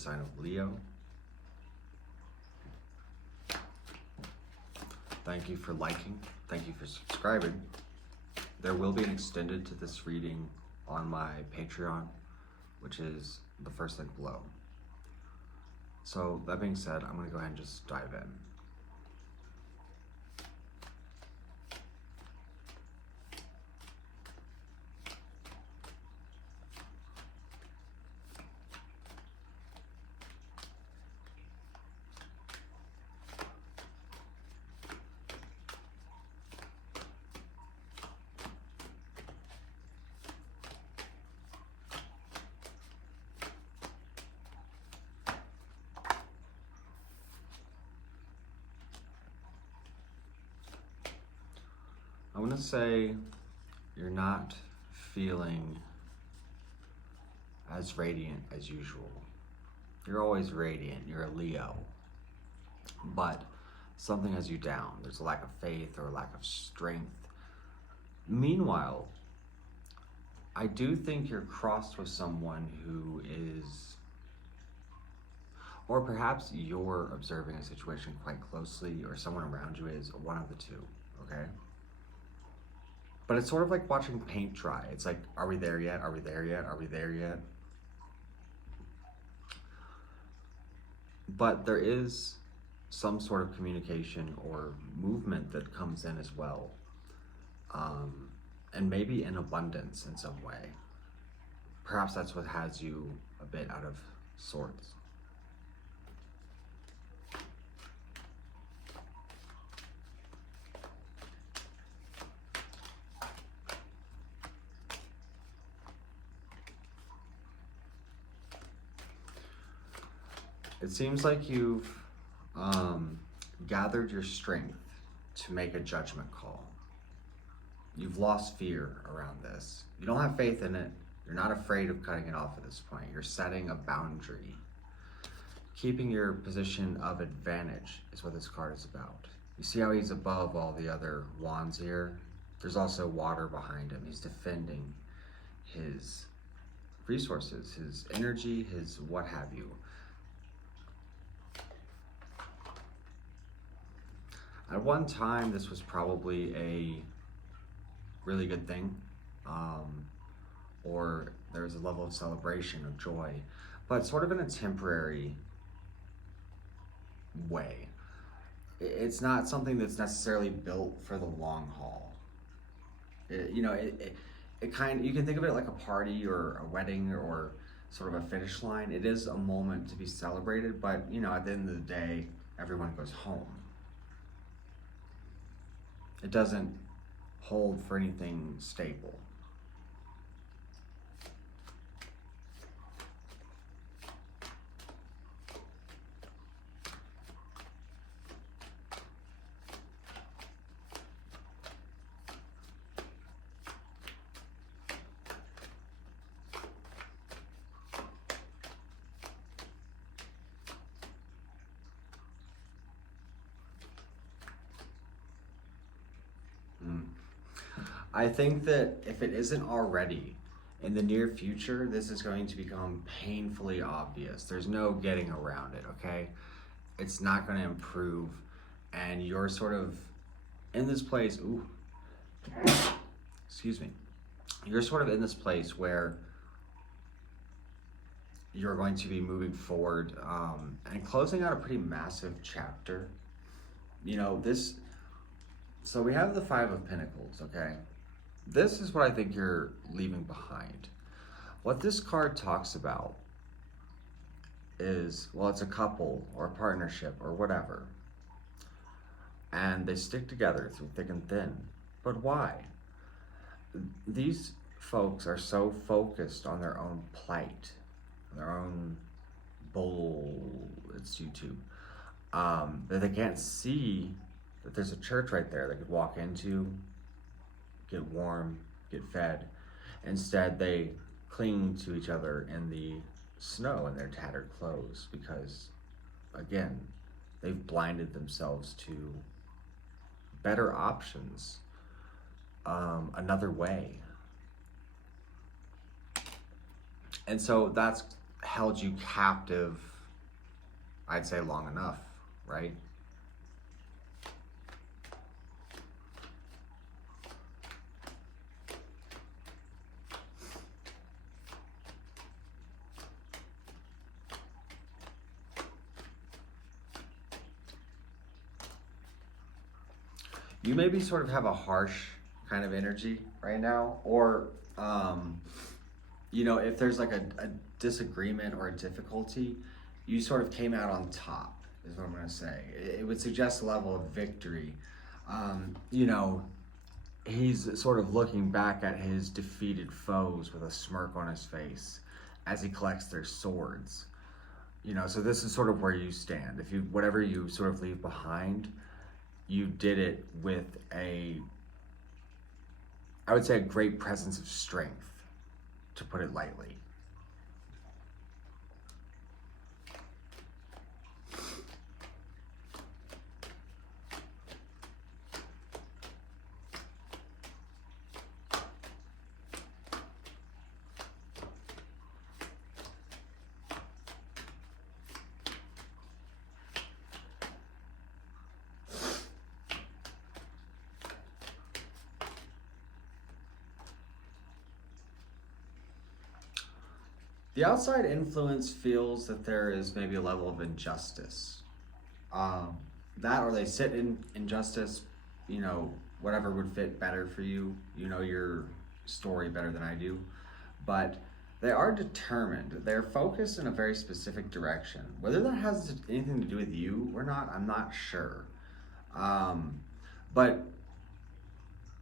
sign of Leo. Thank you for liking. Thank you for subscribing. There will be an extended to this reading on my Patreon, which is the first link below. So that being said, I'm going to go ahead and just dive in. I want to say you're not feeling as radiant as usual. You're always radiant, you're a Leo, but something has you down. There's a lack of faith or a lack of strength. Meanwhile, I do think you're crossed with someone who is, or perhaps you're observing a situation quite closely, or someone around you is, one of the two, okay? But it's sort of like watching paint dry. It's like, are we there yet? Are we there yet? Are we there yet? But there is some sort of communication or movement that comes in as well. And maybe in abundance in some way. Perhaps that's what has you a bit out of sorts. It seems like you've gathered your strength to make a judgment call. You've lost fear around this. You don't have faith in it. You're not afraid of cutting it off at this point. You're setting a boundary. Keeping your position of advantage is what this card is about. You see how he's above all the other wands here? There's also water behind him. He's defending his resources, his energy, his what have you. At one time, this was probably a really good thing, or there was a level of celebration, of joy, but sort of in a temporary way. It's not something that's necessarily built for the long haul. You can think of it like a party or a wedding or sort of a finish line. It is a moment to be celebrated, but at the end of the day, everyone goes home. It doesn't hold for anything stable. I think that if it isn't already, in the near future, this is going to become painfully obvious. There's no getting around it, okay? It's not going to improve, and you're sort of in this place, excuse me. You're sort of in this place where you're going to be moving forward and closing out a pretty massive chapter. So we have the Five of Pentacles, okay? This is what I think you're leaving behind. What this card talks about is, well, it's a couple or a partnership or whatever. And they stick together through thick and thin. But why? These folks are so focused on their own plight, their own it's YouTube, that they can't see that there's a church right there they could walk into, get warm, get fed. Instead, they cling to each other in the snow in their tattered clothes because, again, they've blinded themselves to better options, another way. And so that's held you captive, I'd say long enough, right? You maybe sort of have a harsh kind of energy right now, or if there's like a disagreement or a difficulty, you sort of came out on top, is what I'm going to say. It would suggest a level of victory. Um, you know, he's sort of looking back at his defeated foes with a smirk on his face as he collects their swords. So this is sort of where you stand. If you, whatever you sort of leave behind, you did it with I would say, a great presence of strength, to put it lightly. The outside influence feels that there is maybe a level of injustice. Um, that, or they sit in injustice, whatever would fit better for you. You know your story better than I do. But they are determined. They're focused in a very specific direction. Whether that has anything to do with you or not, I'm not sure. Um, but,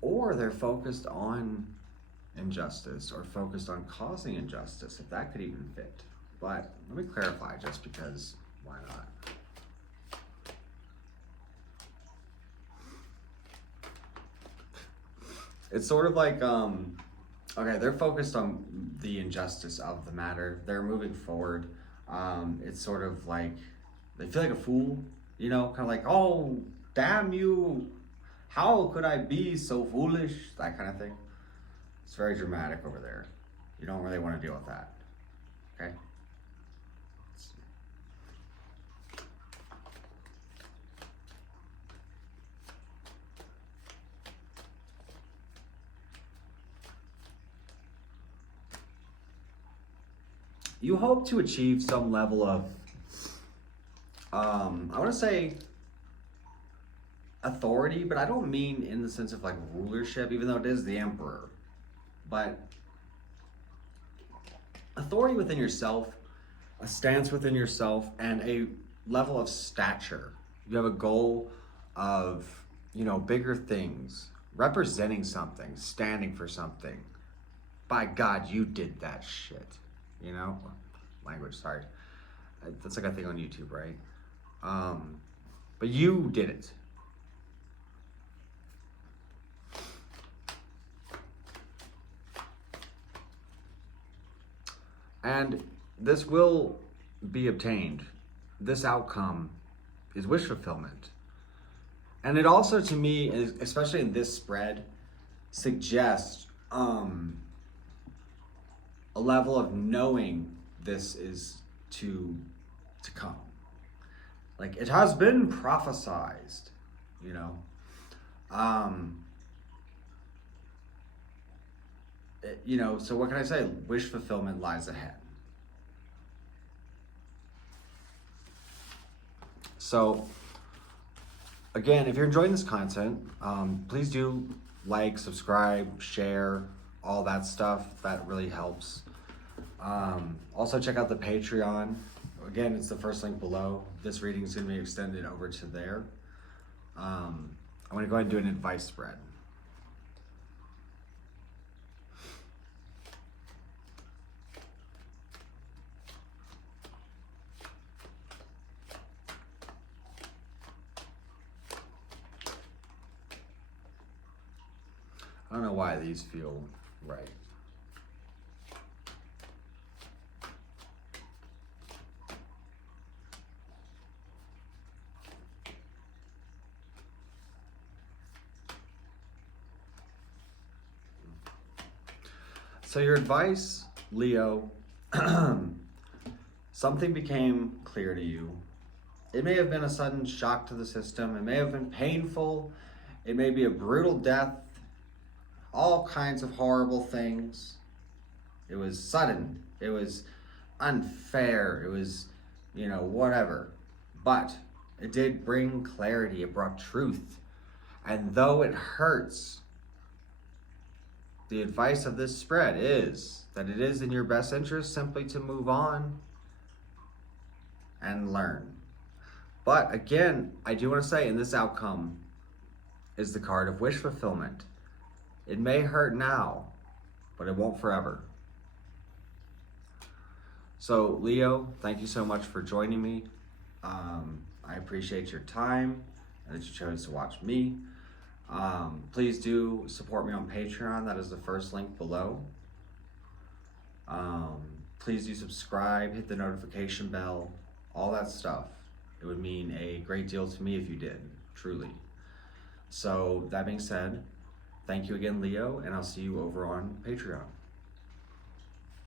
or they're focused on injustice or focused on causing injustice, if that could even fit. But let me clarify, just because, why not? It's sort of like, okay, they're focused on the injustice of the matter. They're moving forward. It's sort of like, they feel like a fool, kind of like, oh, damn you, how could I be so foolish? That kind of thing. It's very dramatic over there. You don't really want to deal with that, okay? You hope to achieve some level of, I want to say, authority, but I don't mean in the sense of like rulership, even though it is the emperor. But authority within yourself, a stance within yourself, and a level of stature. You have a goal of, bigger things, representing something, standing for something. By God, you did that shit. Language, sorry. That's like a thing on YouTube, right? But you did it. And this will be obtained. This outcome is wish fulfillment. And it also, to me, especially in this spread, suggests a level of knowing this is to come. Like, it has been prophesized, so what can I say? Wish fulfillment lies ahead. So, again, if you're enjoying this content, please do like, subscribe, share, all that stuff. That really helps. Also, check out the Patreon. Again, it's the first link below. This reading is going to be extended over to there. I'm going to go ahead and do an advice spread. I don't know why these feel right. So your advice, Leo, something became clear to you. It may have been a sudden shock to the system. It may have been painful. It may be a brutal death. All kinds of horrible things. It was sudden. It was unfair. It was, whatever. But it did bring clarity. It brought truth. And though it hurts, the advice of this spread is that it is in your best interest simply to move on and learn. But again, I do want to say in this outcome is the card of wish fulfillment. It may hurt now, but it won't forever. So Leo, thank you so much for joining me. I appreciate your time and that you chose to watch me. Please do support me on Patreon. That is the first link below. Please do subscribe, hit the notification bell, all that stuff. It would mean a great deal to me if you did, truly. So that being said, thank you again, Leo, and I'll see you over on Patreon.